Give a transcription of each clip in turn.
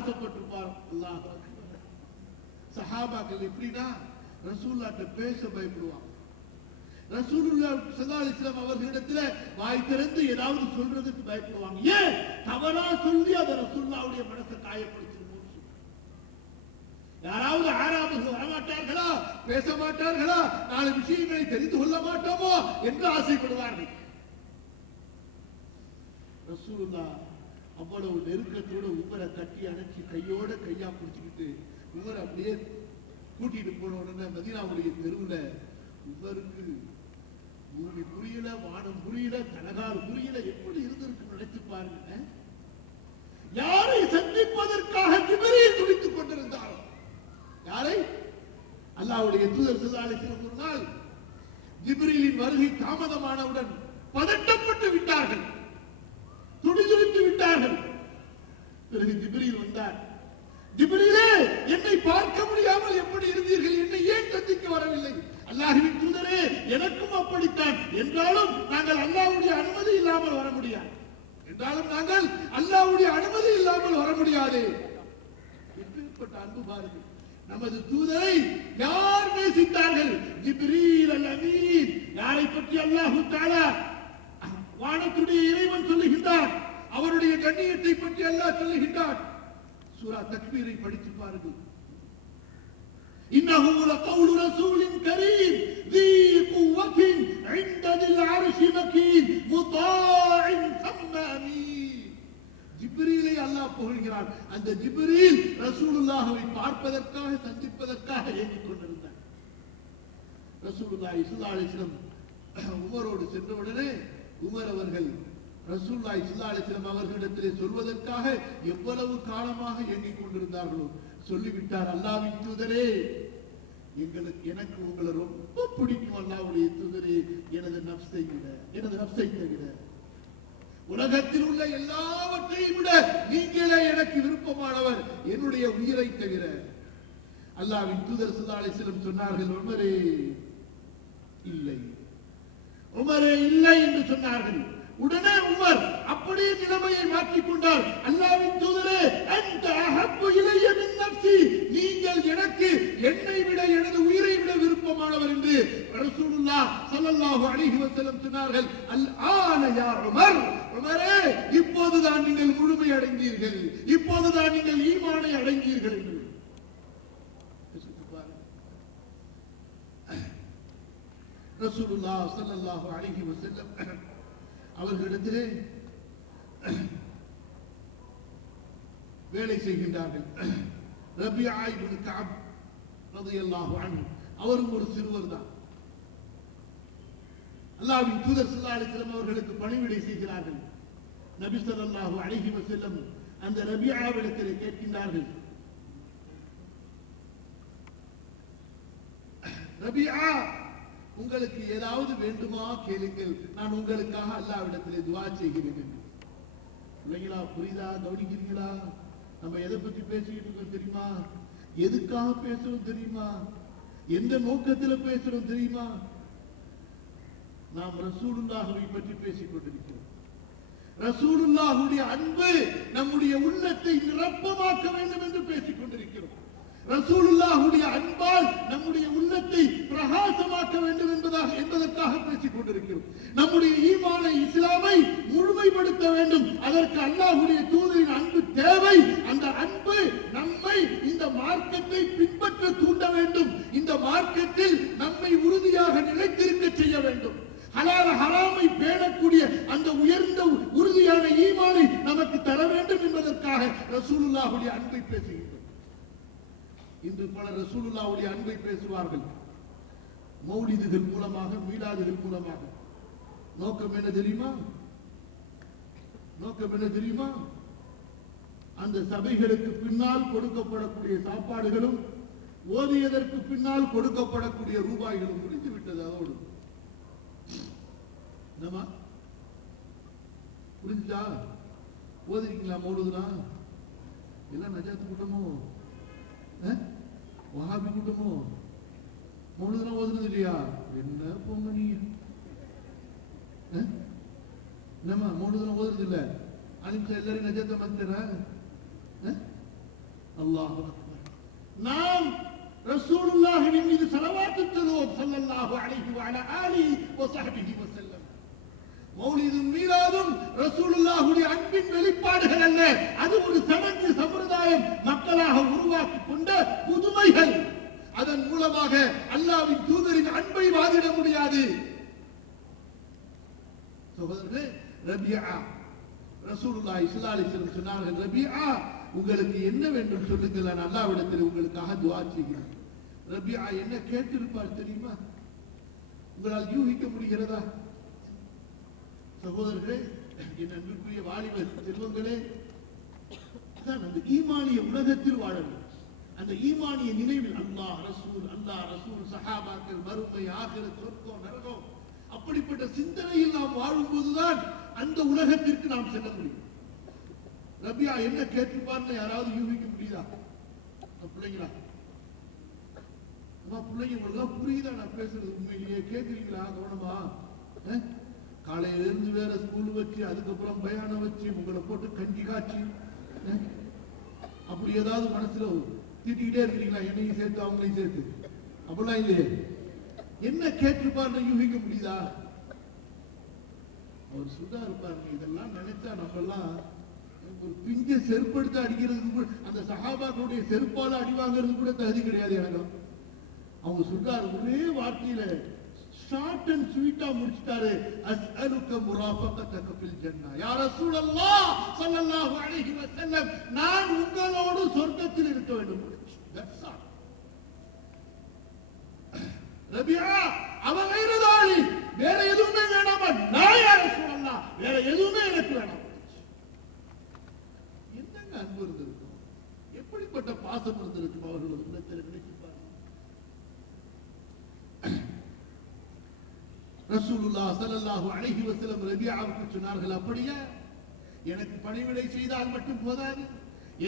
ஆசைப்பட்டிருப்பார். அல்லாஹ் சஹாபாக்கள் எப்படின்னா ரசூலுல்லாஹ்ட்ட பேச பயப்படுவாங்க. ரசூலுல்லாஹ் ஸல்லல்லாஹு அலைஹி வஸல்லம் அவர்களிடத்துல வாய் திறந்து ஏதாவது சொல்றதுக்கு பயப்படுவாங்க. ஏன்? தவறா சொல்லி அதை ரசூலுல்லாஹ்வுடைய மனசை காயப்படுத்திடுமோ. யாராவது ஆராபர்கள் வரமாட்டார்களா, பேச மாட்டார்களா, நாலு விஷயங்களை தெரிந்து கொள்ள மாட்டோமோ என்று ஆசைப்படுவார்கள். ரசூலுல்லாஹ் அவ்வளவு நெருக்கத்தோட உமரை கட்டி அணைச்சி கையோட கையா பிடிச்சுக்கிட்டு உமரை அப்படியே கூட்டிட்டு போன உடனே மதீனாவுடைய தெருவுல உமருக்கு பூமி புரியல, வானம் புரியல, தலகால் புரியல, எப்படி இருந்திருக்கு நினைச்சு பாருங்க. யாரை சந்திப்பதற்காக ஜிப்ரீல் துடித்துக் கொண்டிருந்தாரோ, யாரை? அல்லாஹ்வுடைய தூதர் ஸல்லல்லாஹு அலைஹி வஸல்லம் ஒரு நாள் ஜிப்ரீலின் வருகை தாமதமானவுடன் பதட்டப்பட்டு விட்டார்கள், துடிதுடித்து விட்டார்கள். பிறகு ஜிப்ரீல் வந்தார். ஜிப்ரீலே, என்னை பார்க்க முடியாமல் எப்படி இருந்தீர்கள்? என்னை ஏன் சந்திக்க வரவில்லை? அல்லாஹ்வின் தூதரே, எனக்கும் அப்படித்தான். என்றாலும் நாங்கள் அல்லாஹ்வுடைய அனுமதி இல்லாமல் வர முடியாது. எப்படிப்பட்ட அன்பு பாருங்கள். நமது தூதரை யார் நேசித்தார்கள்? ஜிப்ரீல் அல் அமீன். யாரை பற்றி அல்லாஹ் தஆலா வானத்துடைய இறைவன் சொல்லுகின்றார், அவருடைய கண்ணியத்தை பற்றி அல்லாஹ் சொல்லுகின்றார். சூரா தக்வீரை படித்து பாருங்கள். இன்னஹு லகவுலு ரசூலின் கரீம் ذي قوة عند ذي العرش مكين مطاع ثم أمين. ஜிப்ரீலை அல்லாஹ் புகழ்கிறார். அந்த ஜிப்ரீல் ரசூலுல்லாஹ்வை பார்ப்பதற்காக, சந்திப்பதற்காக ஏங்கிக் கொண்டிருந்தார். ரசூலுல்லாஹி ஸல்லல்லாஹு அலைஹி வஸல்லம் உமரோடு சென்றவுடனே உமர் அவர்கள் ரசூலுல்லாஹி ஸல்லல்லாஹு அலைஹி வஸல்லம் அவர்களிடத்திலே சொல்வதற்காக எவ்வளவு காலமாக ஏங்கிக் கொண்டிருந்தார்களோ சொல்லிவிட்டார். அல்லாஹ்வின் தூதரே, எனக்கு உங்களை ரொம்ப பிடிக்கும். அல்லாஹ்வுடைய தூதரே, எனது நஃப்ஸை தவிர உலகத்தில் உள்ள எல்லாவற்றையும் விட நீங்களே எனக்கு விருப்பமானவர், என்னுடைய உயிரை தவிர. அல்லாஹ்வின் தூதர் ஸல்லல்லாஹு அலைஹி வஸல்லம் சொன்னார்கள், உமரே இல்லை என்று சொன்னார்கள். உடனே உமர் அப்படியே நிலைமையை மாற்றிக் கொண்டார். அல்லாஹ்வின் தூதரே, அன்த அஹப்பு இலைய மின் நஃப்ஸி, நீங்கள் எனக்கு என்னை விட, எனது உயிரை விட விருப்பமானவர் என்று ரசூலுல்லாஹ் ஸல்லல்லாஹு அலைஹி வஸல்லம் சொன்னார்கள். அல்ஆன யா உமர், உமரே, இப்போதுதான் நீங்கள் முழுமை அடைந்தீர்கள், இப்போதுதான் நீங்கள் ஈமானை அடைந்தீர்கள் என்று. ரசூலுல்லாஹ் ஸல்லல்லாஹு அலைஹி வஸல்லம் அவர்களிடத்திலே வேலை செய்கின்றார்கள். ரபியா இப்னு கஅப் ரலியல்லாஹு அன்ஹு, அவரும் ஒரு சிறுவர் தான். அல்லாஹ்வின் தூதர் ஸல்லல்லாஹு அலைஹி வஸல்லம் அவர்களுக்கு பணிவிடை செய்கிறார்கள். நபி ஸல்லல்லாஹு அலைஹி வஸல்லம் அந்த ரபியாவிடத்திலே கேட்கின்றார்கள், ரபியா, உங்களுக்கு ஏதாவது வேண்டுமா கேளுங்கள், நான் உங்களுக்காக அல்லாஹ்விடத்திலே துஆ செய்கிறேன் என்று. இல்லைங்களா? புரியுதா? கவனிக்கிறீங்களா? நம்ம எதை பற்றி பேசிக்கிட்டு இருக்கோம் தெரியுமா? எதுக்காக பேசுறோம் தெரியுமா? எந்த நோக்கத்தில் பேசுறோம் தெரியுமா? நாம் ரசூலுல்லாஹ்வை பற்றி பேசிக் கொண்டிருக்கிறோம். ரசூலுல்லாஹ்வுடைய அன்பு நம்முடைய உள்ளத்தை நிரப்பமாக்க வேண்டும் என்று பேசிக் கொண்டிருக்கிறோம். ரசூலுல்லாஹ்வுடைய அன்பால் நம்முடைய உள்ளத்தை பிரகாசமாக்க வேண்டும் என்பதற்காக பேசிக் கொண்டிருக்கிறோம். நம்முடைய ஈமானை, இஸ்லாமை முழுமைப்படுத்த வேண்டும். அதற்கு அல்லாஹ்வுடைய தூதரின் அன்பு தேவை. அந்த அன்பு நம்மை இந்த மார்க்கத்தை பின்பற்ற தூண்ட வேண்டும். இந்த மார்க்கத்தில் நம்மை உறுதியாக நிலைத்திருக்க செய்ய வேண்டும். ஹலால் ஹராமை பேணக்கூடிய அந்த உயர்ந்த உறுதியான ஈமானை நமக்கு தர வேண்டும் என்பதற்காக ரசூலுல்லாஹ்வுடைய அன்பை பேசுகின்றோம். இன்று பலர் ரசூலுல்லாஹ்வுடைய அன்பை பேசுவார்கள் மௌலிதுகள் மூலமாக, மீலாதுகள் மூலமாக. நோக்கம் என்ன தெரியுமா? அந்த சபைகளுக்கு பின்னால் கொடுக்கப்படக்கூடிய சாப்பாடுகளும், ஓதியதற்கு பின்னால் கொடுக்கப்படக்கூடிய ரூபாய்களும் முடிந்து விட்டது. அதோடு என்னமா புரிஞ்சுச்சா? ஓதிருக்கீங்களா? மௌலிதுலாம் எல்லாம் நஜாத் கூட்டமோ, வஹாபி கூட்டமோ? மௌலிதுலாம் ஓதுனது இல்லையா? என்ன போங்க நீங்க, என்னமா மௌலிதுலாம் ஓதுறது இல்ல? அலிம்சா எல்லாரையும் நஜாத்த மாத்திர அல்லாஹ் அக்பர். நாம் ரசூலுல்லாஹின் மீது ஸலவாத்து சொல்லுவோம் ஸல்லல்லாஹு அலைஹி வ அலா ஆலிஹி வ ஸஹ்பிஹி வஸல்லம். மௌலிதும் மீலாதும் ரசூலுல்லாஹுடைய அன்பின் வெளிப்பாடுகள் அல்ல, அது ஒரு சடங்கு சம்பிரதாயம் மக்களாக உருவாக்கி கொண்ட புதுமைகள். அதன் மூலமாக அல்லாஹ்வின் தூதரின் அன்பை வாதிட முடியாது. சகோதரர்களே, ரபியா ரசூலுல்லாஹி ஸல்லல்லாஹு அலைஹி வஸல்லம் சொன்னார்கள், ரபியா உங்களுக்கு என்ன வேண்டும் சொல்லுங்கள், நான் அல்லாஹ்விடத்தில் உங்களுக்காக துஆ செய்கிறேன். ரபியா என்ன கேட்டிருப்பார் தெரியுமா? உங்களால் யூகிக்க முடிகிறதா? சகோதரர்களே, என் அன்பிற்குரிய வாலிப செல்வங்களே, அந்த ஈமானிய உலகத்தில் வாழணும். அந்த ஈமானிய நினைவில் அல்லாஹ் ரசூல் சஹாபாக்கள், மறுமை, ஆகிரத், சொர்க்கம், நரகம், அப்படிப்பட்ட சிந்தனையில் நாம் வாழும்போதுதான் அந்த உலகத்திற்கு நாம் செல்ல முடியும். ரபியா என்ன கேட்டுப்பார்னு யாராவது யூகிக்க முடியுதா? பிள்ளைங்களா, பிள்ளைங்க உங்களுக்கு புரியுதா நான் பேசுறது? உண்மையிலேயே கேட்கிறீங்களா? கவனமா, காலையில இருந்து வேற ஸ்கூல் வச்சு, அதுக்கப்புறம் பயானம் வச்சு, உங்களை போட்டு கஞ்சி காய்ச்சி, அப்படி ஏதாவது மனசுல திட்டிக்கிட்டே இருக்கிறீங்களா? என்னையும் சேர்த்து அவங்களையும் சேர்த்து? அப்படிலாம் இல்லையே. என்ன கேட்டுப்பார்னு யூகிக்க முடியுதா? அவர் சுதா இருப்பாருங்க. இதெல்லாம் நினைச்சா நம்ம எல்லாம் ஒரு பிஞ்ச செருப்படுத்த அடிக்கிறதுக்கு கூட, அந்த சஹாபாக்களுடைய செருப்பால அடி வாங்குறது கூட தகுதி கிடையாது எனக்கு. அவங்க சொல்றாரு, ஒரே வார்த்தையில ஷார்ட் அண்ட் ஸ்வீட்டா முடிச்சிட்டாரு, அஸ்அலுக முராஃபகதக ஃபில் ஜன்னah யா ரசூலல்லாஹ் ஸல்லல்லாஹு அலைஹி வஸல்லம், நான் உங்களோடு சொர்க்கத்தில் இருக்க வேண்டும். That's all. ரபியா அவன் கைரதாளி, வேற எதுவுமே வேணாமா? நான் யா ரசூலல்லாஹ், வேற எதுவுமே எனக்கு வேணாம். என்னங்க அன்பு இருந்திருக்கும், எப்படிப்பட்ட பாசம் இருந்திருக்கும் அவர்கள் உள்ளத்தில் நினைச்சு பாருங்க. ரசூலுல்லாஹ் ஸல்லல்லாஹு அலைஹி வஸல்லம் ரபியாவுக்கு சொன்னார்கள், அப்படியே எனக்கு பணிவிடை செய்தால் மட்டும் போதாது,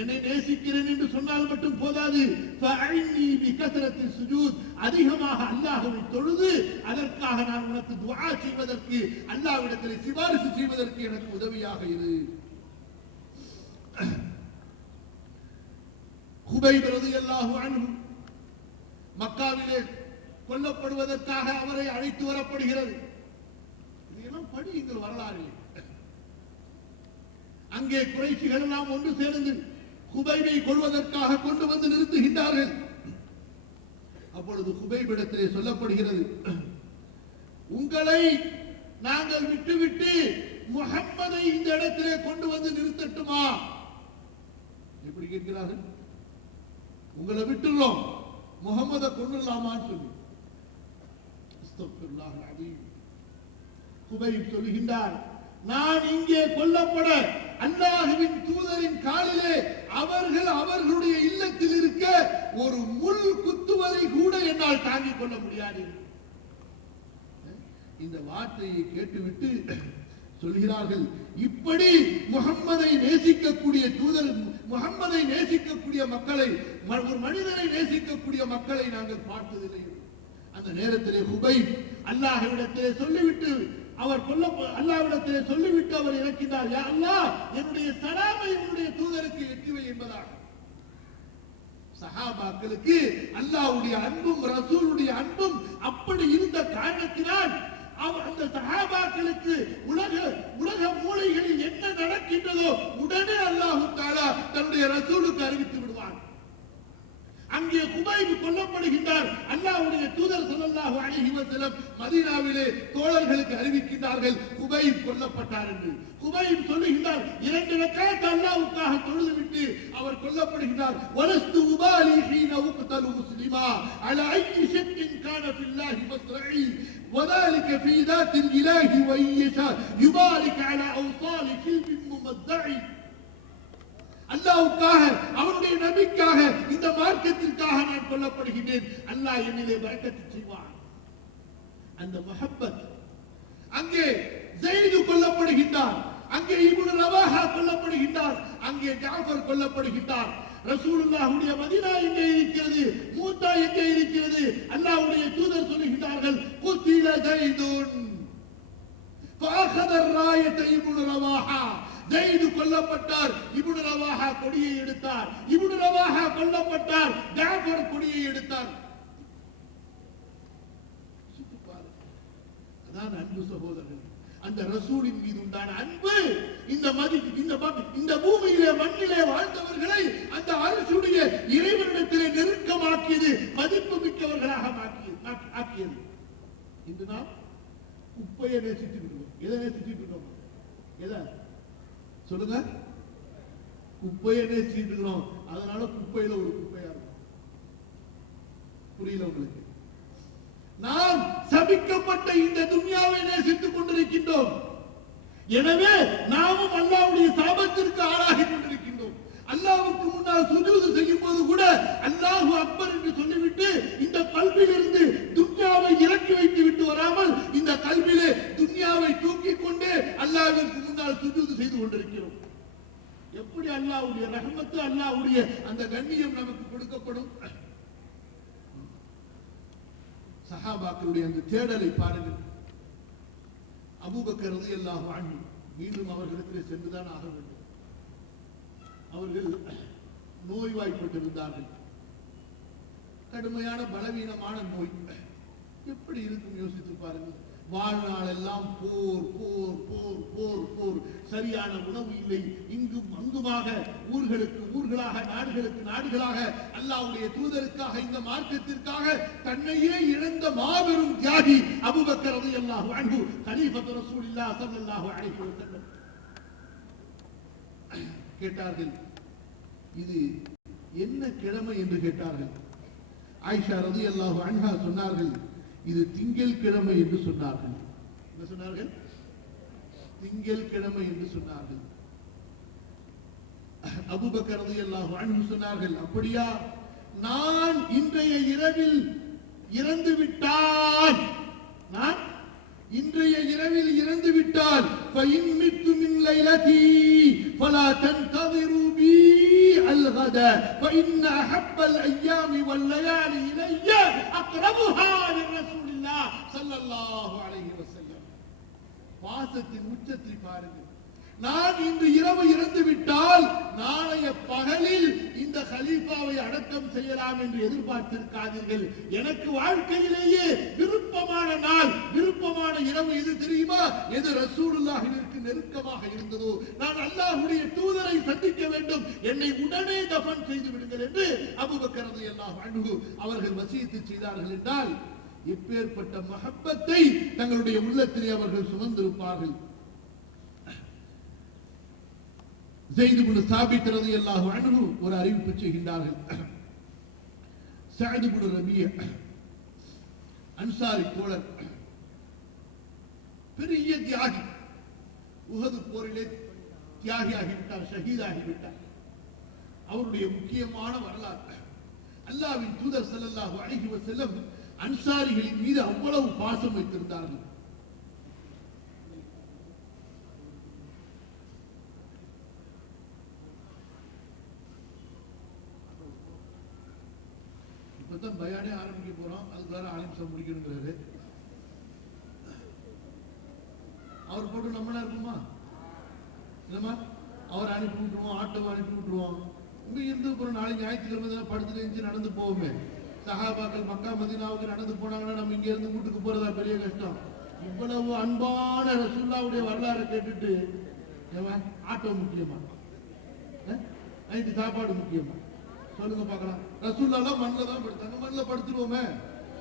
என்னை நேசிக்கிறேன் என்று சொன்னால் மட்டும் போதாது, ஃபஅஇன்னி பிகத்ரத்தி சுஜூத், அதிகமாக அல்லாஹ்வை தொழுது அதற்காக நான் உனக்கு துஆ செய்வதற்கு, அல்லாஹ்விடத்தில் சிபாரிசு செய்வதற்கு எனக்கு உதவியாக இரு. குபைப் ரலியல்லாஹு அன்ஹு மக்காவிலே கொல்லப்படுவதற்காக அவரை அழைத்து வரப்படுகிறது. இதெல்லாம் படியுங்கள் வரலாறு. அங்கே குறைஷிகள் எல்லாம் ஒன்று சேர்ந்து குபைபை கொள்வதற்காக கொண்டு வந்து நிறுத்துகின்றார்கள். அப்பொழுது குபைபிடத்திலே சொல்லப்படுகிறது, உங்களை நாங்கள் விட்டுவிட்டு முஹம்மதை இந்த இடத்திலே கொண்டு வந்து நிறுத்தட்டுமா? எப்படி கேட்கிறார்கள்? உங்களை விட்டுறோம், முகமதை கொண்டுலாமான்னு சொல்லி. குபைப் சொல்லுகின்றார், நான் இங்கே கொல்லப்பட அல்லாஹ்வின் தூதரின் காலிலே அவர்கள் அவர்களுடைய இல்லத்தில் இருக்க ஒரு முள் குத்துவதை கூட என்னால் தாங்கிக் கொள்ள முடியாது. இந்த வார்த்தையை கேட்டுவிட்டு சொல்கிறார்கள், இப்படி முஹம்மதை நேசிக்கக்கூடிய தூதர், முஹம்மதை நேசிக்கக்கூடிய மக்களை, ஒரு மனிதனை நேசிக்கக்கூடிய மக்களை நாங்கள் பார்த்ததில்லை. அந்த நேரத்திலே குபைப் அல்லாஹ்விடத்திலே சொல்லிவிட்டு அவர் அல்லாஹ்விடத்திலே சொல்லிவிட்டு அவர் இறக்கினார், யா அல்லாஹ், என்னுடைய சலாமை உன்னுடைய தூதருக்கு எட்டுவை என்பதாக. சஹாபாக்களுக்கு அல்லாஹ்வுடைய அன்பும் ரசூலுடைய அன்பும் அப்படி இருந்த காரணத்தினால் அந்த சஹாபாக்களுக்கு உலக மூலைகளில் என்ன நடக்கின்றதோ உடனே அல்லாஹ் தஆலா தன்னுடைய ரசூலுக்கு அறிவித்து விடுவார். அங்கே குபைப் கொல்லப்படுகின்றார். அல்லாஹ்வுடைய தூதர் ஸல்லல்லாஹு அலைஹி வஸல்லம் மதீனாவிலே தோழர்களுக்கு அறிவிக்கின்றார்கள், குபைப் கொல்லப்பட்டார் என்று. குபைப் சொல்லுகின்றார், 2 ரக்அத் அல்லாஹ்வுக்காக தொழுதுவிட்டு அவர் கொல்லப்படுகின்றார். வலஸ்து உபாலி ஹீன உக்தலு முஸ்லிமா அலா ஐயி ஷக்கின் கான ஃபில்லாஹி மஸ்ரஇ وذلك في ذات الاله ويشاء يبارك على اوصال كلب ممزع. அல்லாஹ்வுக்காக, அவருடைய நபிக்காக, இந்த மார்க்கத்திற்காக நான் கொல்லப்படுகிறேன், அல்லாஹ் என்னிலே பரக்கத்து செய்வான். அந்த முஹப்பத். அங்கே ஸைது கொல்லப்படுகின்றார், அங்கே இப்னு ரவாஹா கொல்லப்படுகின்றார், அங்கே ஜாஃபர் கொல்லப்படுகின்றார். ரசூலுல்லாஹ்வுடைய மதீனா எங்கே இருக்கிறது? மூத்தா எங்கே இருக்கிறது? அல்லாஹ்வுடைய தூதர் சொல்லுகிறார்கள், குத்தில ஸைதுன் فاخذ الرايه ابن رواحه. ஜெயிது கொல்லப்பட்டார், இப்னு ரவாஹா கொடியை எடுத்தார். இப்னு ரவாஹா கொல்லப்பட்டார், ஜாஃபர் கொடியை எடுத்தார். அதான் அன்பு சகோதரர்கள். அந்த ரசூலின் மீது உண்டான அன்பு இந்த பூமியிலே மண்ணிலே வாழ்ந்தவர்களை அந்த அரசுடைய இறைவனிடத்திலே நெருக்கமாக்கியது, மதிப்பு மிக்கவர்களாக ஆக்கியது. இன்று நாம் குப்பையை நேசித்து விடுவோம். எதை நேசித்து விடுவோம்? எதை சொல்லுங்க? குப்பையை நேசித்து இருக்கிறோம். அதனால குப்பையில ஒரு குப்பையா இருக்கும். புரியல உங்களுக்கு? நாம் சபிக்கப்பட்ட இந்த துன்யாவை நேசித்துக் கொண்டிருக்கின்றோம். எனவே நாமும் அல்லாஹ்வுடைய சாபத்திற்கு ஆளாகி கொண்டிருக்கின்றோம். அல்லாஹ்வுக்கு முன்னால் சுஜூது செய்யும் போது கூட அல்லாஹு அக்பர் என்று சொல்லிவிட்டு இந்த கல்பில் இருந்து துன்யாவை இறக்கி வைத்து விட்டு வராமல் இந்த கல்விலே துன்யாவை தூக்கி கொண்டு அல்லாஹ்விற்கு முன்னால் சுஜூது செய்து கொண்டிருக்கிறோம். எப்படி அல்லாஹ்வுடைய ரஹ்மத்து, அல்லாஹ்வுடைய அந்த கண்ணியம் நமக்கு கொடுக்கப்படும்? சஹாபாக்களுடைய அந்த தேடலை பாருங்கள். அபூபக்கர் ரலியல்லாஹு அன்ஹு மீண்டும் அவர்களிடத்தில் சென்றுதான் ஆக வேண்டும். அவர்கள் நோய்வாய்ப்பட்டிருந்தார்கள். கடுமையான பலவீனமான நோய். எப்படி இருக்கும் யோசித்து பாருங்கள். வாழ்நாள் எல்லாம் போர் போர் போர் போர் போர். சரியான உணவு இல்லை. இங்கும் அங்குமாக, ஊர்களுக்கு ஊர்களாக, நாடுகளுக்கு நாடுகளாக அல்லாஹ்வுடைய தூதருக்காக, இந்த மார்க்கத்திற்காக தன்னையே இழந்த மாபெரும் தியாகி அபூபக்கர் ரலியல்லாஹு அன்ஹு, கலீஃபத்து ரசூலுல்லாஹ் ஸல்லல்லாஹு அலைஹி வஸல்லம் கேட்டார்கள், இது என்ன கிழமை என்று கேட்டார்கள். ஆயிஷா ரலியல்லாஹு அன்ஹா சொன்னார்கள், இது திங்கள் கிழமை என்று சொன்னார்கள். என்ன சொன்னார்கள்? திங்கள் கிழமை என்று சொன்னார்கள். அபூபக்கர் ரலியல்லாஹு அன்ஹு சொன்னார்கள், அப்படியா? நான் இன்றைய இரவில் இறந்து விட்டால், நான் இன்றைய இரவில் இறந்து விட்டால் فإن مت من ليلتي فلا تنتظروا بي الغد فإن أحب الأيام والليالي إلي أقربها لرسول الله صلى الله عليه وسلم. பாசத்தின் உச்சத்தை பாருங்கள். நான் இன்று இரவு இறந்து விட்டால் நாளைய பகலில் இந்த கலீஃபாவை அடக்கம் செய்யலாம் என்று எதிர்பார்த்திருக்காதீர்கள். எனக்கு வாழ்க்கையிலேயே விருப்பமான நாள், விருப்பமான இரவு எது தெரியுமா? எது ரசூலுல்லாஹிற்கு நெருக்கமாக இருந்ததோ, நான் அல்லாஹ்வுடைய தூதரை சந்திக்க வேண்டும், என்னை உடனே தஃபன் செய்து விடுங்கள் என்று அபூபக்கர் ரலியல்லாஹு அன்ஹு அவர்கள் வசியத்து செய்தார்கள் என்றால் எப்பேற்பட்ட மஹப்பத்தை தங்களுடைய உள்ளத்திலே அவர்கள் சுமந்திருப்பார்கள். ஸைத் இப்னு சாபித் ரலியல்லாஹு அன்ஹு ஒரு அறிவிப்பு செய்கின்றார்கள். ஸஅத் இப்னு ரபியா அன்சாரி தோழர், பெரிய தியாகி, உஹது போரிலே தியாகியாகிவிட்டார், ஷஹீதாகிவிட்டார். அவருடைய முக்கியமான வரலாறு, அல்லாஹ்வின் தூதர் ஸல்லல்லாஹு அலைஹி வஸல்லம் அன்சாரிகளின் மீது அவ்வளவு பாசம் வைத்திருந்தார்கள். இப்பதான் பயானே ஆரம்பிக்க போறோம், அதுக்கு வேற ஆலிம்சம் முடிக்கணுங்கிறாரு. அவர் போட்டு நம்மளா இருக்குமா? இல்லமா? அவர் அனுப்பி விட்டுருவோம், ஆட்டோ அனுப்பி விட்டுருவோம். இங்க இருந்து அப்புறம் நாளைக்கு ஞாயிற்றுக்கிழமை படுத்து நினைச்சு நடந்து போவோமே. சஹாபாக்கள் மக்கா மதீனாவுக்கு நடந்து போனாங்கன்னா நம்ம இங்க இருந்து வீட்டுக்கு போறதா பெரிய கஷ்டம். இவ்வளவு அன்பான ரசூலுல்லாஹ்வுடைய வரலாறு கேட்டுட்டு ஆட்டோ முக்கியமா, நைட்டு சாப்பாடு முக்கியமா? சொல்லுங்க பார்க்கலாம். ரசூலுல்லாஹ் மண்ணில் தான் படுத்தாங்க. மண்ணில் படுத்துருவோமே.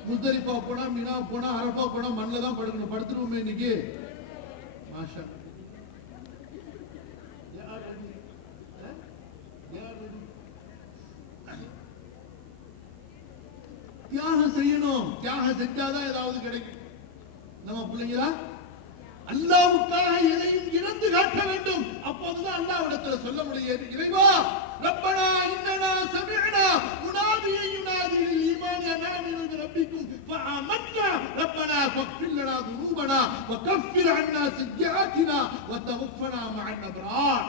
முஸ்தலிஃபா போனா, மினா போனா, அரஃபா போனா மண்ணில் தான் படுக்கணும். படுத்துருவோமே இன்னைக்கு. மாஷா தியாகம் செய்யணும். தியாகம் செஞ்சாதான் ஏதாவது கிடைக்கும். நம்ம பிள்ளைங்களா அல்லாஹ்வுக்காக எதையும் இழந்து காட்ட வேண்டும். அப்போதுதான் அல்லாஹ்விடத்துல சொல்ல முடியும், இறைவா ரப்பனா இன்னனா சமிஅனா முனாதியன் யுனாதி லில் ஈமான் அன் ஆமினு பிரப்பிக்கும் ஃபஆமன்னா ரப்பனா ஃபக்ஃபிர் லனா ذنوبنا وكفر عنا سيئاتنا وتوفنا مع الابرار.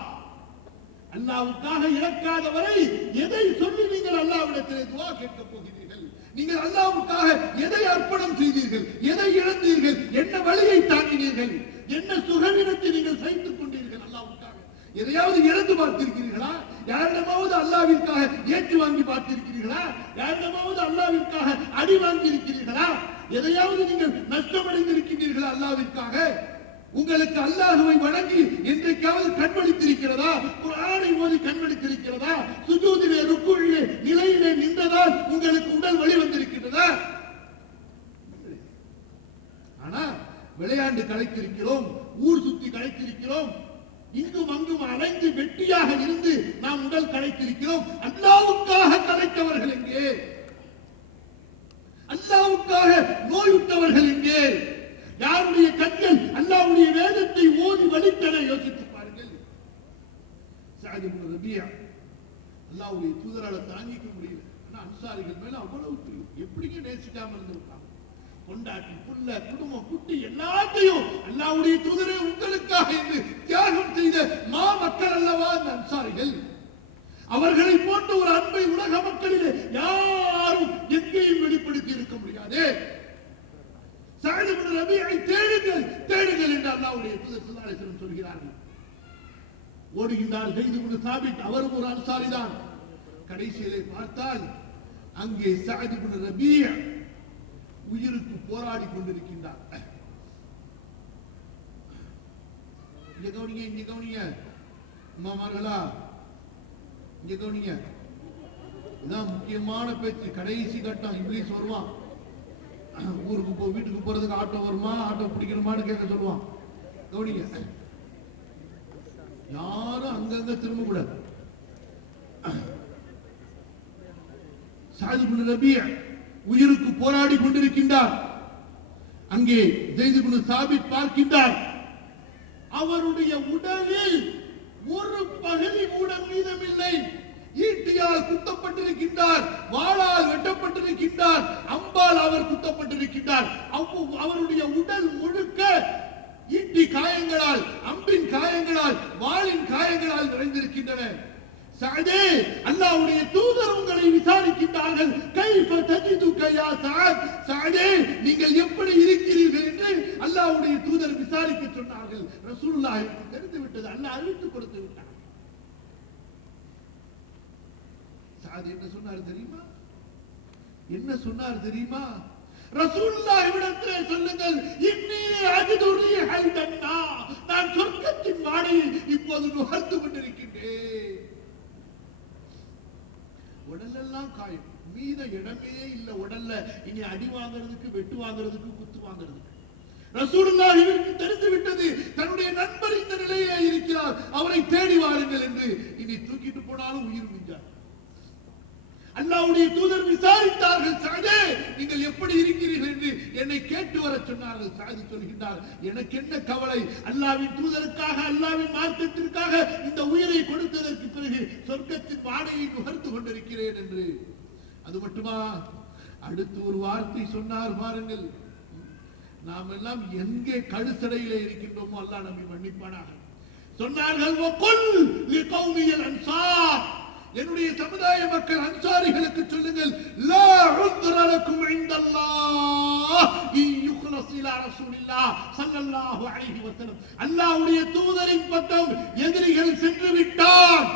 அல்லாஹ்வுக்காக இறக்காதவரை எதை சொல்லி நீங்கள் அல்லாஹ்விடத்திலே துஆ கேட்க போகிறீர்கள்? நீங்கள் அல்லாஹ்வுக்காக எதை அர்ப்பணம் செய்தீர்கள்? எதை இழந்தீர்கள்? என்ன வழியை தாங்கினீர்கள்? என்ன சுகவீனத்தை நீங்கள் சகித்துக் கொண்டீர்கள்? அல்லாஹ்வுக்காக எதையாவது இழந்து பார்த்திருக்கிறீர்களா? யாரிடமாவது அல்லாஹ்விற்காக ஏற்றி வாங்கி பார்த்திருக்கிறீர்களா? யாரிடமாவது அல்லாஹ்விற்காக அடி வாங்கி இருக்கிறீர்களா? எதையாவது நீங்கள் நஷ்டமடைந்திருக்கிறீர்களா அல்லாஹ்விற்காக? உங்களுக்கு அல்லாஹ்வை வணங்கி என்றைக்காவது கண்மளித்திருக்கிறதா? குர்ஆனை ஓதி கண்மளித்திருக்கிறதா? சுஜூதிலே ருக்குஇலே நிலையிலே நின்றதால் உங்களுக்கு உடல் வலி வந்திருக்கிறதா? ஆனா விளையாண்டு களைத்திருக்கிறோம், ஊர் சுத்தி களைத்திருக்கிறோம், இங்கும் அங்கும் அலைந்து வெட்டியாக இருந்து நாம் உடல் களைத்திருக்கிறோம். அல்லாஹ்வுக்காக களைத்தவர்கள் எங்கே? அல்லாஹ்வுக்காக நோயுற்றவர்கள் எங்கே? யாருடைய கண்கள் அல்லாஹ்வுடைய வேதத்தை ஓதி வலித்தன? யோசித்து பாருங்கள். சஅத் இப்னு ரபியா அல்லாஹ்வுடைய தூதரால தாங்கிக்க முடியல. ஆனா அன்சாரிகள் மேல அவ்வளவு எப்படிங்க நேசிக்காம இருந்திருப்பாங்க? கொண்டாட்டி புள்ள குடும்பம் குட்டி எல்லாத்தையும் அல்லாஹ்வுடைய தூதரே உங்களுக்காக என்று தியாகம் செய்த மா மக்கள் அல்லவா அந்த அன்சாரிகள். அவர்களை போன்ற ஒரு அன்பை உலக மக்களிலே யாரும் எங்கேயும் வெளிப்படுத்தி இருக்க முடியாது. சஅத் இப்னு ரபியை தேடுங்கள் தேடுங்கள் என்று அல்லாஹ்வுடைய தூதர் ஸல்லல்லாஹு அலைஹி வஸல்லம் சொல்கிறார்கள். ஓடுகின்றார் ஸைத் இப்னு சாபித், அவரும் ஒரு அன்சாரி தான். கடைசியிலே பார்த்தால் அங்கே சஅத் இப்னு ரபி உயிருக்கு போராடி கொண்டிருக்கின்றார். இங்க கவனிங்க அம்மாமார்களா, இங்க கவனிங்க. இதான் முக்கியமான பேச்சு. கடைசி கட்டம். இப்லீஸ் வருவான், ஊருக்கு வீட்டுக்கு போறதுக்கு ஆட்டோ வருமா, ஆட்டோ பிடிக்கணுமான்னு கேட்க சொல்லுவான். கவனிங்க, யாரும் அங்கங்க திரும்ப கூடாது. சஅத் இப்னு ரபி உயிருக்கு போராடி கொண்டிருக்கின்றார். அங்கே ஸைத் இப்னு சாபித் பார்க்கின்றார். அவருடைய உடலில் ஒரு பகுதி கூட மீதமில்லை. ஈட்டியால் குத்தப்பட்டிருக்கின்றார், வாளால் வெட்டப்பட்டிருக்கின்றார், அம்பால் அவர் குத்தப்பட்டிருக்கின்றார். அவருடைய உடல் முழுக்க ஈட்டி காயங்களால், அம்பின் காயங்களால், வாளின் காயங்களால் நிறைந்திருக்கின்றன. சஅதே, அல்லாஹ்வுடைய தூதர் உங்களை விசாரிக்கின்றார்கள். கைஃப தஜிதுக யா சஅத், சஅதே நீங்கள் எப்படி இருக்கிறீர்கள் என்று அல்லாஹ்வுடைய தூதர் விசாரிக்க சொன்னார்கள். ரசூலுல்லாஹ் தெரிந்து விட்டது, அல்லாஹ் அறிவித்து கொடுத்து விட்டார். சஅத் என்ன சொன்னார் தெரியுமா? என்ன சொன்னார் தெரியுமா? ரசூலுல்லாஹ் இடத்திலே சொல்லுங்கள், இன்னி அஜிது ரீஹல் ஜன்னா, நான் சொர்க்கத்தின் வாடையை இப்போது நுகர்ந்து கொண்டிருக்கின்றேன். உடலெல்லாம் காயம், மீத இடமே இல்ல உடல்ல. இனி அடி வாங்குறதுக்கு, வெட்டு வாங்குறதுக்கு, குத்து வாங்குறதுக்கு. ரசூலுல்லாஹ் இவருக்கு தெரிந்து விட்டது, தன்னுடைய நண்பர் இந்த நிலையிலே இருக்கிறார், அவரை தேடி வாருங்கள் என்று. இனி தூக்கிட்டு போனாலும் உயிர் மிஞ்சார். அல்லாஹ்வுடைய தூதர் விசாரித்தார்கள். சஅதே நீங்கள் எப்படி இருக்கிறீர்கள் என்று என்னை கேட்டு வர சொன்னார்கள். சஅத் சொல்கின்றார், எனக்கு என்ன கவலை, அல்லாஹ்வின் தூதருக்காக, அல்லாஹ்வின் மார்க்கத்திற்காக இந்த உயிரை கொடுத்ததற்கு பிறகு சொர்க்கத்தின் வாடையை நுகர்ந்து கொண்டிருக்கிறேன் என்று. அது மட்டுமா, அடுத்து ஒரு வார்த்தை சொன்னார் பாருங்கள். நாம் எல்லாம் எங்கே கடுசடையிலே இருக்கின்றோமோ அல்லாஹ் நம்மை மன்னிப்பானாக. சொன்னார்கள், வகுல் லிகௌமில் அன்சார், என்னுடைய சமுதாய மக்கள் அன்சாரிகளுக்கு சொல்லுங்கள், லா உத்ர லக்கும் இன்தல்லாஹ் இன் யுக்லஸ் இலா ரசூலில்லாஹ் ஸல்லல்லாஹு அலைஹி வஸல்லம். அல்லாஹ்வுடைய தூதரின் பக்கம் எதிரிகள் சென்று விட்டார்,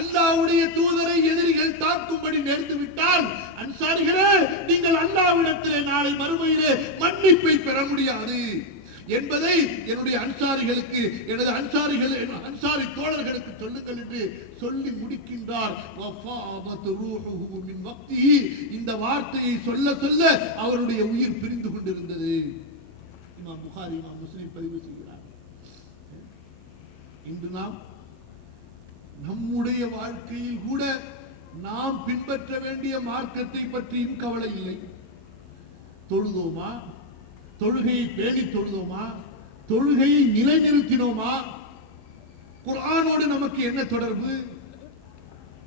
அல்லாஹ்வுடைய தூதரை எதிரிகள் தாக்கும்படி நேர்ந்து விட்டால், அன்சாரிகளே நீங்கள் அல்லாஹ்விடத்திலே நாளை மறுமையிலே மன்னிப்பை பெற முடியாது என்பதை என்னுடைய அன்சாரிகளுக்கு, எனது அன்சாரி தோழர்களுக்கு சொல்லுங்கள் என்று சொல்லி முடிக்கின்றார். இந்த வார்த்தையை சொல்ல சொல்ல அவருடைய உயிர் பிரிந்து கொண்டிருந்தது. இமாம் புகாரி, இமாம் முஸ்லிம் பதிவு செய்கிறார். இன்று நாம் நம்முடைய வாழ்க்கையில் கூட நாம் பின்பற்ற வேண்டிய மார்க்கத்தை பற்றியும் கவலை இல்லை. தொழுதோமா, தொழுகையை பேணி தொழுதோமா, தொழுகையை நிலைநிறுத்தினோமா, குர்ஆனோடு நமக்கு என்ன தொடர்பு,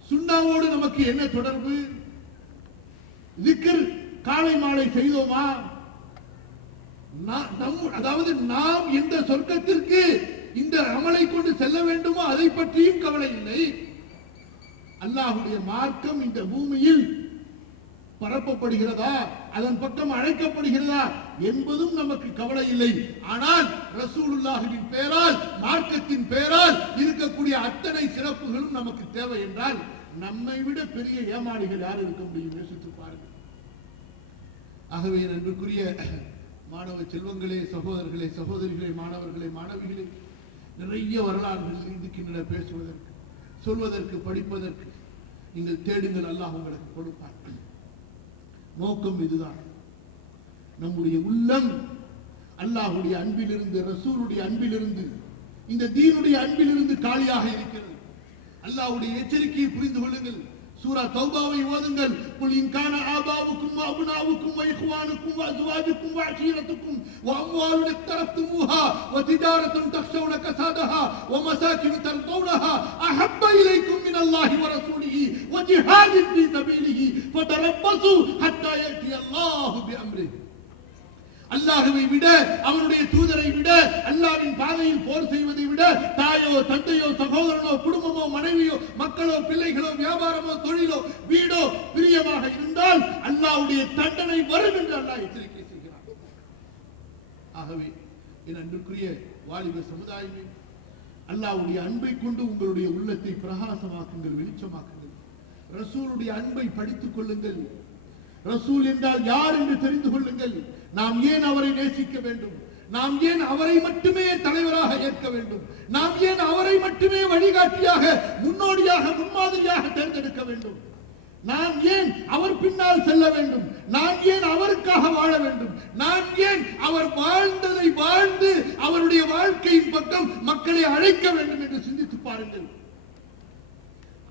சுன்னாவோடு நமக்கு என்ன தொடர்பு, திக்ர் காலை மாலை செய்தோமா, அதாவது நாம் எந்த சொர்க்கத்திற்கு இந்த அமலை கொண்டு செல்ல வேண்டுமோ அதை பற்றியும் கவலை இல்லை. அல்லாஹ்வுடைய மார்க்கம் இந்த பூமியில் பரப்பப்படுகிறதா, அதன் பக்கம் அழைக்கப்படுகிறதா என்பதும் நமக்கு கவலை இல்லை. ஆனால் ரசூலுல்லாஹின் பெயரால், மார்க்கத்தின் பெயரால் இருக்கக்கூடிய அத்தனை சிறப்புகளும் நமக்கு தேவை என்றால் நம்மை விட பெரிய ஏமாளிகள் யார் இருக்க முடியும்? யோசித்து பாருங்கள். ஆகவே அன்புக்குரிய மாணவ செல்வங்களே, சகோதரர்களே, சகோதரிகளே, மாணவர்களே, மாணவிகளே, நிறைய வரலாறுகள் இருக்கின்றன பேசுவதற்கு, சொல்வதற்கு, படிப்பதற்கு. நீங்கள் தேடுங்கள், அல்லாஹ் உங்களுக்கு கொடுப்பார். நோக்கம் இதுதான். நம்முடைய உள்ளம் அல்லாஹ்வுடைய அன்பிலிருந்து, ரசூலுடைய அன்பிலிருந்து, இந்த தீனுடைய அன்பிலிருந்து காலியாக இருக்கிறது. அல்லாஹ்வுடைய எச்சரிக்கையை புரிந்து கொள்ளுங்கள். சூரா தௌபாவை ஓதுங்கள். குல் இன் கான ஆபாவுக்கும் வ அப்னாவுக்கும் வ இக்வானுக்கும் வ அஸ்வாஜுக்கும் வ அஷீரத்துக்கும் வ அம்வாலுன் இக்தரஃப்துமூஹா வ திஜாரத்துன் தக்ஷௌன கஸாதஹா வ மசாகின் தர்தௌனஹா அஹப்ப இலைக்கும் மினல்லாஹி வ ரசூலிஹி வ ஜிஹாதின் ஃபீ சபீலிஹி ஃபதரப்பஸு ஹத்தா யஅதி அல்லாஹு பிஅம்ரிஹி. அல்லாஹ்வை விட, அவனுடைய தூதரை விட, அல்லாஹ்வின் பாதையில் போர் செய்வதை விட, தாயோ, தந்தையோ, சகோதரனோ, குடும்பமோ, மனைவியோ, மக்களோ, பிள்ளைகளோ, வியாபாரமோ, தொழிலோ, வீடோ பிரியமாக இருந்தால் அல்லாஹ்வுடைய தண்டனை வரும் என்று அல்லாஹ் எச்சரிக்கை செய்கிறார். ஆகவே என் அன்புக்குரிய வாலிப சமுதாயமே, அல்லாஹ்வுடைய அன்பை கொண்டு உங்களுடைய உள்ளத்தை பிரகாசமாக்குங்கள், வெளிச்சமாக்குங்கள். ரசூலுடைய அன்பை படித்துக் கொள்ளுங்கள். ரசூல் என்றால் யார் என்று தெரிந்து கொள்ளுங்கள். நாம் ஏன் அவரை நேசிக்க வேண்டும்? நாம் ஏன் அவரை மட்டுமே தலைவராக ஏற்க வேண்டும்? நாம் ஏன் அவரை மட்டுமே வழிகாட்டியாக, முன்னோடியாக, முன்மாதிரியாக தேர்ந்தெடுக்க வேண்டும்? நாம் ஏன் அவர் பின்னால் செல்ல வேண்டும்? நாம் ஏன் அவருக்காக வாழ வேண்டும்? நாம் ஏன் அவர் வாழ்ந்ததை வாழ்ந்து அவருடைய வாழ்க்கையின் பக்கம் மக்களை அழைக்க வேண்டும் என்று சிந்தித்து பாருங்கள்.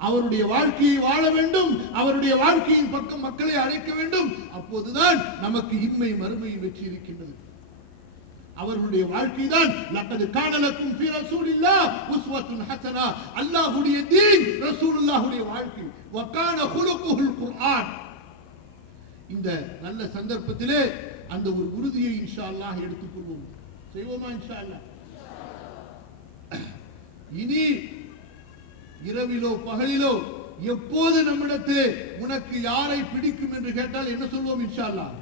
அவருடைய வாழ்க்கையை வாழ வேண்டும், அவருடைய வாழ்க்கையின் பக்கம் மக்களை அழைக்க வேண்டும். அப்போதுதான் நமக்கு இன்மை மறுமையில் வெற்றி இருக்கின்றது. அவர்களுடைய வாழ்க்கை தான் லக்கது கான லக்கும் ஃபீ ரசூலில்லாஹ் உஸ்வத்துன் ஹஸனா. அல்லாஹ்வுடைய தீன் ரசூலுல்லாஹ்வுடைய வாழ்க்கை. வ கான குலுகுல் குர்ஆன். இந்த நல்ல சந்தர்ப்பத்திலே அந்த ஒரு உறுதியை இன்ஷா அல்லாஹ் எடுத்துக்கொள்வோம். செய்வோமா இன்ஷா அல்லாஹ்? இனி இரவிலோ பகலிலோ எப்போது நம்மிடத்திலே உனக்கு யாரை பிடிக்கும் என்று கேட்டால் என்ன சொல்வோம்? இன்ஷா அல்லாஹ்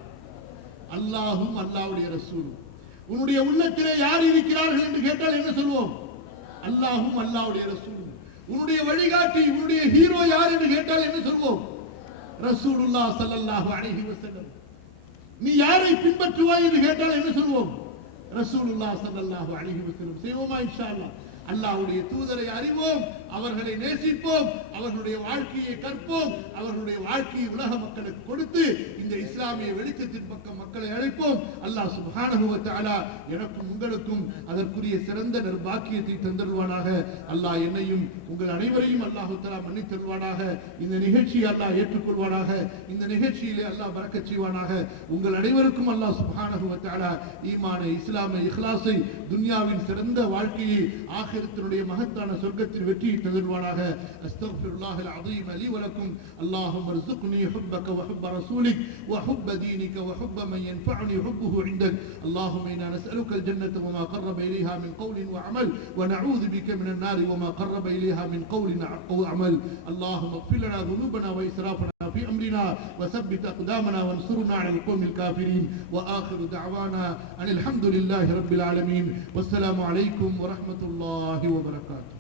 அல்லாஹும் அல்லாஹ்வுடைய ரசூலும். உன்னுடைய உள்ளத்திலே யார் இருக்கிறார்கள் என்று கேட்டால் என்ன சொல்வோம்? அல்லாஹும் அல்லாஹ்வுடைய ரசூலும். உன்னுடைய வழிகாட்டி, உன்னுடைய ஹீரோ யார் என்று கேட்டால் என்ன சொல்வோம்? ரசூலுல்லாஹ் ஸல்லல்லாஹு அலைஹி வஸல்லம். நீ யாரை பின்பற்றுவாய் என்று கேட்டால் என்ன சொல்வோம்? ரசூலுல்லாஹ் ஸல்லல்லாஹு அலைஹி வஸல்லம். செய்வோமா இன்ஷா அல்லாஹ்? அல்லாஹ்வுடைய தூதரை அறிவோம், அவர்களை நேசிப்போம், அவர்களுடைய வாழ்க்கையை கற்போம், அவர்களுடைய வாழ்க்கையை உலக மக்களுக்கு கொடுத்து இந்த இஸ்லாமிய வெளிச்சத்தின் பக்கம் மக்களை அழைப்போம். அல்லாஹ் சுப்ஹானஹு வ தஆலா எனக்கும் உங்களுக்கும் அதற்குரிய சிறந்த நற்பாக்கியத்தை தந்தருள்வானாக. அல்லாஹ் என்னையும் உங்கள் அனைவரையும் அல்லாஹ் தஆலா மன்னித்தருள்வானாக. இந்த நிகழ்ச்சியை அல்லாஹ் ஏற்றுக்கொள்வானாக. இந்த நிகழ்ச்சியிலே அல்லாஹ் பரக்கத் செய்வானாக. உங்கள் அனைவருக்கும் அல்லாஹ் சுப்ஹானஹு வ தஆலா ஈமானை, இஸ்லாமை, இக்லாஸை, துன்யாவின் சிறந்த வாழ்க்கையை, ஆகிரத்தினுடைய மகத்தான சொர்க்கத்தின் வெற்றியை தருவானாக. அஸ்தக்ஃபிருல்லாஹல் அஸீம் லி வ லக்கும். அல்லாஹும்ம ர்ஸுக்னி ஹுப்பக வ ஹுப்ப ரசூலிக் வ ஹுப்ப தீனிக வ ஹுப்ப மன் யன்ஃபஉனி ஹுப்புஹு இன்தக். اللهم إنا نسألك الجنة وما قرب إليها من قول وعمل ونعوذ بك من النار وما قرب إليها من قول وعمل. اللهم اغفر لنا ذنوبنا وإسرافنا في أمرنا وثبت أقدامنا وانصرنا على القوم الكافرين. وآخر دعوانا أن الحمد لله رب العالمين. والسلام عليكم ورحمة الله وبركاته.